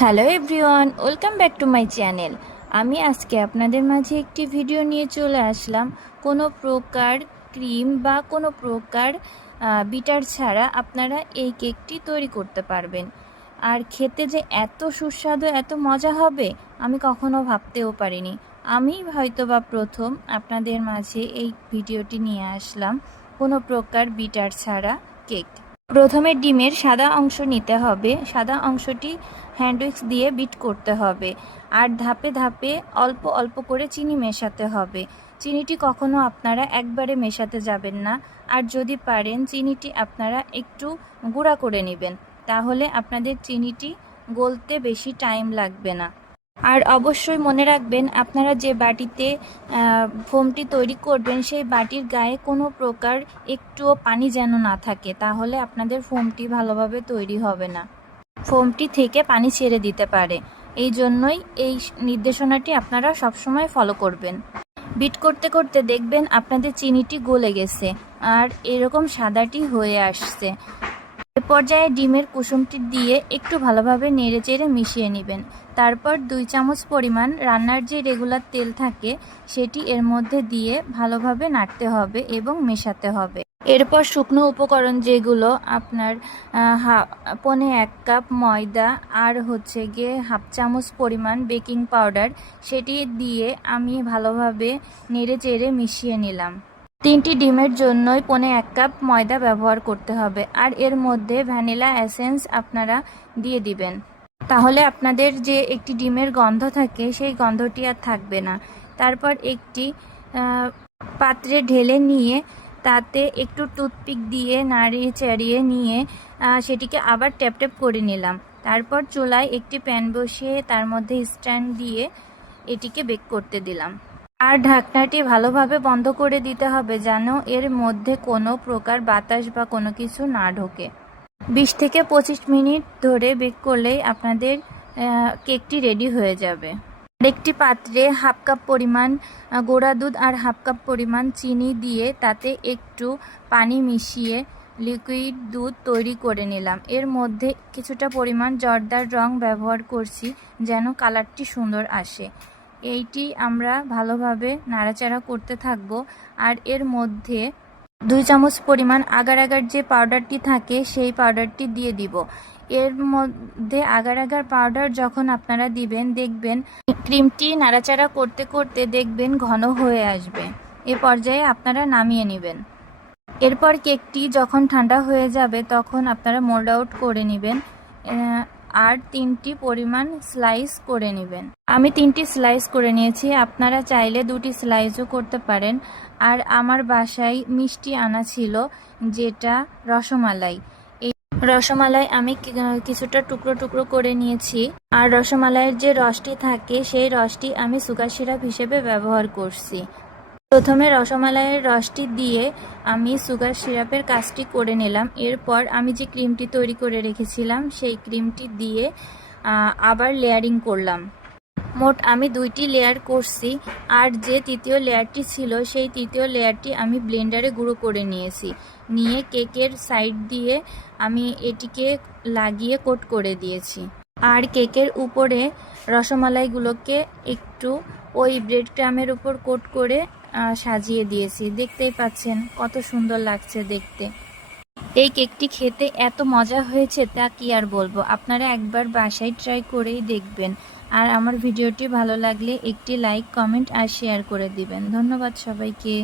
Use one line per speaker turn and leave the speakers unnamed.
Hello everyone, welcome back to my channel. আমি আজকে আপনাদের মাঝে একটি ভিডিও নিয়ে চলে আসলাম। কোনো প্রকার ক্রিম বা কোনো প্রকার বিটার ছাড়া আপনারা এই কেকটি তৈরি করতে পারবেন। আর খেতে যে এত সুস্বাদু, এত মজা হবে, আমি কখনো ভাবতেও পারিনি। আমি হয়তো বা প্রথম আপনাদের মাঝে এই ভিডিওটি নিয়ে আসলাম, কোনো প্রকার বিটার ছাড়া কেক। প্রথমে ডিমের সাদা অংশ নিতে হবে। সাদা অংশটি হ্যান্ড উইক্স দিয়ে বিট করতে হবে। আর ধাপে ধাপে অল্প অল্প করে চিনি মেশাতে হবে। চিনিটি কখনো আপনারা একবারে মেশাতে যাবেন না। আর যদি পারেন, চিনিটি আপনারা একটু গুঁড়া করে নেবেন। তাহলে আপনাদের চিনিটি গলতে বেশি টাইম লাগবে না। আর অবশ্যই মনে রাখবেন, আপনারা যে বাটিতে ফোমটি তৈরি করবেন, সেই বাটির গায়ে কোনো প্রকার একটুও পানি যেন না থাকে, তাহলে আপনাদের ফোমটি ভালোভাবে তৈরি হবে না। ফোমটি থেকে পানি ছেড়ে দিতে পারে। এই জন্যই এই নির্দেশনাটি আপনারা সবসময় ফলো করবেন। বিট করতে করতে দেখবেন আপনাদের চিনিটি গলে গেছে, আর এরকম সাদাটি হয়ে আসছে। এ পর্যায়ে ডিমের কুসুমটি দিয়ে একটু ভালোভাবে নেড়ে চেড়ে মিশিয়ে নেবেন। তারপর দুই চামচ পরিমাণ রান্নার যে রেগুলার তেল থাকে, সেটি এর মধ্যে দিয়ে ভালোভাবে নাড়তে হবে এবং মেশাতে হবে। এরপর শুকনো উপকরণ যেগুলো আপনার পনে এক কাপ ময়দা আর হচ্ছে গিয়ে হাফ চামচ পরিমাণ বেকিং পাউডার, সেটি দিয়ে আমি ভালোভাবে নেড়ে চেড়ে মিশিয়ে নিলাম। তিনটি ডিমের জন্যই পনে এক কাপ ময়দা ব্যবহার করতে হবে, আর এর মধ্যে ভ্যানিলা এসেন্স আপনারা দিয়ে দিবেন। তাহলে আপনাদের যে একটি ডিমের গন্ধ থাকে, সেই গন্ধটি আর থাকবে না। তারপর একটি পাত্রে ঢেলে নিয়ে তাতে একটু টুথপিক দিয়ে নাড়িয়ে চাড়িয়ে নিয়ে সেটিকে আবার ট্যাপ ট্যাপ করে নিলাম। তারপর চুলায় একটি প্যান বসিয়ে তার মধ্যে স্ট্যান্ড দিয়ে এটিকে বেক করতে দিলাম। আর ঢাকনাটি ভালোভাবে বন্ধ করে দিতে হবে যেন এর মধ্যে কোনো প্রকার বাতাস বা কোনো কিছু না ঢোকে। বিশ থেকে পঁচিশ মিনিট ধরে বেক করলেই আপনাদের কেকটি রেডি হয়ে যাবে। আরেকটি পাত্রে হাফ কাপ পরিমাণ গোড়া দুধ আর হাফ কাপ পরিমাণ চিনি দিয়ে তাতে একটু পানি মিশিয়ে লিকুইড দুধ তৈরি করে নিলাম। এর মধ্যে কিছুটা পরিমাণ জর্দার রং ব্যবহার করছি যেন কালারটি সুন্দর আসে। এইটি আমরা ভালোভাবে নাড়াচাড়া করতে থাকব। আর এর মধ্যে দুই চামচ পরিমাণ আগার আগার যে পাউডারটি থাকে, সেই পাউডারটি দিয়ে দিব। এর মধ্যে আগার আগার পাউডার যখন আপনারা দিবেন, দেখবেন ক্রিমটি নাড়াচাড়া করতে করতে দেখবেন ঘন হয়ে আসবে। এ পর্যায়ে আপনারা নামিয়ে নেবেন। এরপর কেকটি যখন ঠান্ডা হয়ে যাবে, তখন আপনারা মোল্ড আউট করে নেবেন। আর তিনটি পরিমাণ স্লাইস করে নেবেন। আমি তিনটি স্লাইস করে নিয়েছি। আপনারা চাইলে দুটি স্লাইসও করতে পারেন। আর আমার বাসায় মিষ্টি আনা ছিল, যেটা রসমালাই। এই রসমালাই আমি কিছুটা টুকরো টুকরো করে নিয়েছি। আর রসমালাইয়ের যে রসটি থাকে, সেই রসটি আমি সুগার সিরাপ হিসেবে ব্যবহার করছি। প্রথমে রসমালাইয়ের রসটি দিয়ে আমি সুগার সিরাপের কাজটি করে নিলাম। এরপর আমি যে ক্রিমটি তৈরি করে রেখেছিলাম, সেই ক্রিমটি দিয়ে আবার লেয়ারিং করলাম। মোট আমি দুইটি লেয়ার করছি। আর যে তৃতীয় লেয়ারটি ছিল, সেই তৃতীয় লেয়ারটি আমি ব্লেন্ডারে গুঁড়ো করে নিয়েছি। নিয়ে কেকের সাইড দিয়ে আমি এটিকে লাগিয়ে কোট করে দিয়েছি। আর কেকের উপরে রসমালাইগুলোকে একটু ওই ব্রেড ক্রামের উপর কোট করে সাজিয়ে দিয়েছি। দেখতেই পাচ্ছেন কত সুন্দর লাগছে দেখতে। এই কেকটি খেতে এত মজা হয়েছে তা কি আর বলব? আপনারা একবার বাসায় ট্রাই করেই দেখবেন। আর আমার ভিডিওটি ভালো লাগলে একটি লাইক, কমেন্ট আর শেয়ার করে দিবেন। ধন্যবাদ সবাইকে।